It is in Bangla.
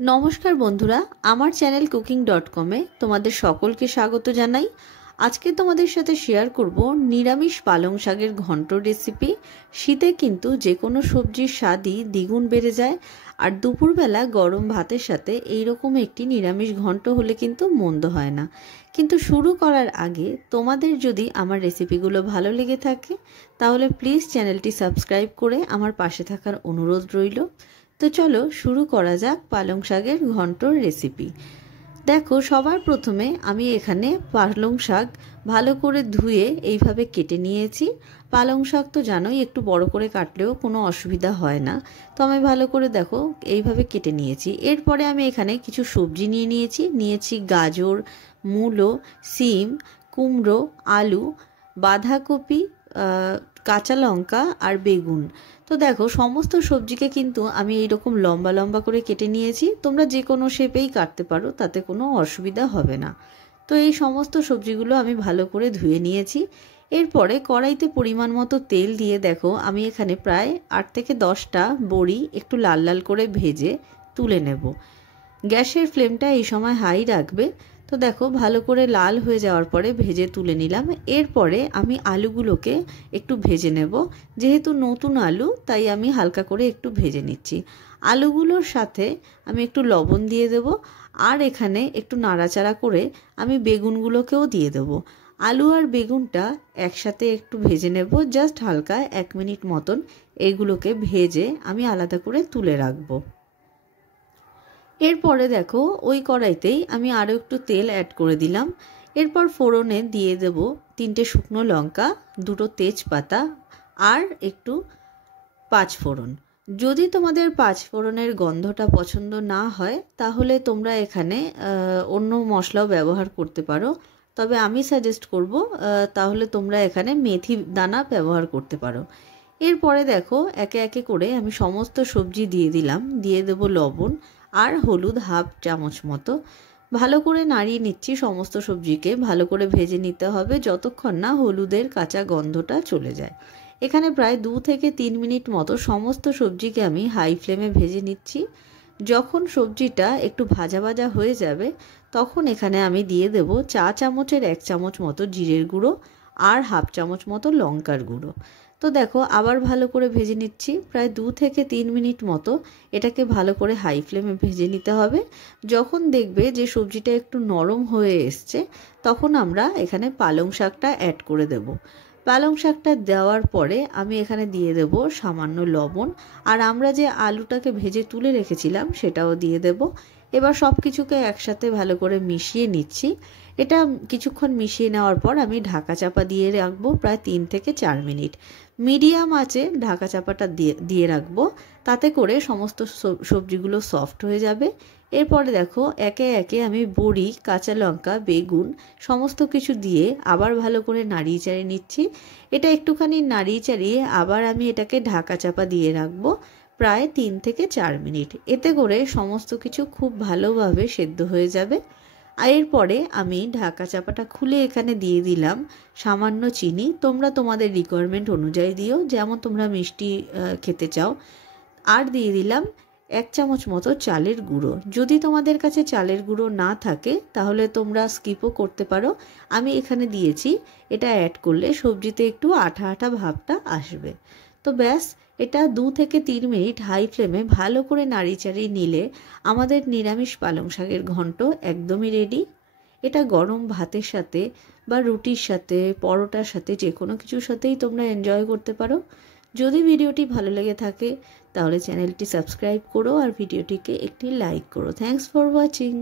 নমস্কার বন্ধুরা, আমার চ্যানেল কুকিং.com-এ তোমাদের সকলকে স্বাগত জানাই। আজকে তোমাদের সাথে শেয়ার করব নিরামিষ পালং শাকের ঘন্ট রেসিপি। শীতে কিন্তু যে কোনো সবজির স্বাদই দ্বিগুণ বেড়ে যায়, আর দুপুরবেলা গরম ভাতের সাথে এইরকম একটি নিরামিষ ঘন্ট হলে কিন্তু মন্দ হয় না। কিন্তু শুরু করার আগে তোমাদের যদি আমার রেসিপিগুলো ভালো লেগে থাকে তাহলে প্লিজ চ্যানেলটি সাবস্ক্রাইব করে আমার পাশে থাকার অনুরোধ রইল। তো চলো শুরু করা যাক পালং শাকের ঘন্টর রেসিপি। দেখো, সবার প্রথমে আমি এখানে পালং শাক ভালো করে ধুয়ে এইভাবে কেটে নিয়েছি। পালং শাক তো জানোই একটু বড় করে কাটলেও কোনো অসুবিধা হয় না, তো আমি ভালো করে দেখো এইভাবে কেটে নিয়েছি। এরপরে আমি এখানে কিছু সবজি নিয়েছি গাজর, মূলো, সিম, কুমড়ো, আলু, বাঁধাকপি, কাঁচা লঙ্কা আর বেগুন। তো দেখো সমস্ত সবজিকে কিন্তু আমি এইরকম লম্বা লম্বা করে কেটে নিয়েছি। তোমরা যে কোনো শেপেই কাটতে পারো, তাতে কোনো অসুবিধা হবে না। তো এই সমস্ত সবজিগুলো আমি ভালো করে ধুয়ে নিয়েছি। এরপরে কড়াইতে পরিমাণ মতো তেল দিয়ে দেখো আমি এখানে প্রায় 8 থেকে 10টা বড়ি একটু লাল লাল করে ভেজে তুলে নেব। গ্যাসের ফ্লেমটা এই সময় হাই রাখবে। তো দেখো ভালো করে লাল হয়ে যাওয়ার পরে ভেজে তুলে নিলাম। এরপরে আমি আলুগুলোকে একটু ভেজে নেব। যেহেতু নতুন আলু তাই আমি হালকা করে একটু ভেজে নিচ্ছি। আলুগুলোর সাথে আমি একটু লবণ দিয়ে দেব, আর এখানে একটু নাড়াচাড়া করে আমি বেগুনগুলোকেও দিয়ে দেব। আলু আর বেগুনটা একসাথে একটু ভেজে নেব, জাস্ট হালকা 1 মিনিট মতন এইগুলোকে ভেজে আমি আলাদা করে তুলে রাখবো। এরপরে দেখো ওই কড়াইতেই আমি আরও একটু তেল অ্যাড করে দিলাম। এরপর ফোড়নে দিয়ে দেব 3টে শুকনো লঙ্কা, 2টো তেজপাতা আর একটু 5 ফোড়ন। যদি তোমাদের 5 ফোড়নের গন্ধটা পছন্দ না হয় তাহলে তোমরা এখানে অন্য মশলাও ব্যবহার করতে পারো, তবে আমি সাজেস্ট করব তাহলে তোমরা এখানে মেথি দানা ব্যবহার করতে পারো। এরপরে দেখো একে একে করে আমি সমস্ত সবজি দিয়ে দিলাম, দিয়ে দেব লবণ আর হলুদ 1/2 চামচ মতো। ভালো করে নাড়িয়ে নিচ্ছি। সমস্ত সবজিকে ভালো করে ভেজে নিতে হবে যতক্ষণ না হলুদের কাঁচা গন্ধটা চলে যায়। এখানে প্রায় 2 থেকে 3 মিনিট মতো সমস্ত সবজিকে আমি হাই ফ্লেমে ভেজে নিচ্ছি। যখন সবজিটা একটু ভাজা ভাজা হয়ে যাবে তখন এখানে আমি দিয়ে দেব চা চামচের 1 চামচ মতো জিরের গুঁড়ো আর 1/2 চামচ মতো লঙ্কার গুঁড়ো। তো দেখো আবার ভালো করে ভেজে নিচ্ছি। প্রায় 2 থেকে 3 মিনিট মতো এটাকে ভালো করে হাই ফ্লেমে ভেজে নিতে হবে। যখন দেখবে যে সবজিটা একটু নরম হয়ে এসছে তখন আমরা এখানে পালং শাকটা অ্যাড করে দেব। পালং শাকটা দেওয়ার পরে আমি এখানে দিয়ে দেব সামান্য লবণ, আর আমরা যে আলুটাকে ভেজে তুলে রেখেছিলাম সেটাও দিয়ে দেব। এবার সব কিছুকে একসাথে ভালো করে মিশিয়ে নিচ্ছি। এটা কিছুক্ষণ মিশিয়ে নেওয়ার পর আমি ঢাকা চাপা দিয়ে রাখবো প্রায় 3 থেকে 4 মিনিট। মিডিয়াম আঁচে ঢাকা চাপাটা দিয়ে রাখবো, তাতে করে সমস্ত সবজিগুলো সফট হয়ে যাবে। এরপরে দেখো একে একে আমি বড়ি, কাঁচা লঙ্কা, বেগুন সমস্ত কিছু দিয়ে আবার ভালো করে নাড়িয়ে চাড়িয়ে নিচ্ছি। এটা একটুখানি নাড়িয়ে চাড়িয়ে আবার আমি এটাকে ঢাকা চাপা দিয়ে রাখবো প্রায় 3 থেকে 4 মিনিট। এতে করে সমস্ত কিছু খুব ভালোভাবে সেদ্ধ হয়ে যাবে। আর এরপরে আমি ঢাকা চাপাটা খুলে এখানে দিয়ে দিলাম সামান্য চিনি। তোমরা তোমাদের রিকোয়ারমেন্ট অনুযায়ী দিও, যেমন তোমরা মিষ্টি খেতে চাও। আর দিয়ে দিলাম 1 চামচ মতো চালের গুঁড়ো। যদি তোমাদের কাছে চালের গুঁড়ো না থাকে তাহলে তোমরা স্কিপও করতে পারো। আমি এখানে দিয়েছি, এটা অ্যাড করলে সবজিতে একটু আঠা আঠা ভাবটা আসবে। তো ব্যাস, এটা 2 থেকে 3 মিনিট হাই ফ্লেমে ভালো করে নাড়িয়ে চাড়িয়ে নিলে আমাদের নিরামিষ পালং শাকের ঘন্ট একদমই রেডি। এটা গরম ভাতের সাথে বা রুটির সাথে, পরোটার সাথে, যে কোনো কিছুর সাথেই তোমরা এনজয় করতে পারো। যদি ভিডিওটি ভালো লেগে থাকে তাহলে চ্যানেলটি সাবস্ক্রাইব করো আর ভিডিওটিকে একটি লাইক করো। Thanks for watching.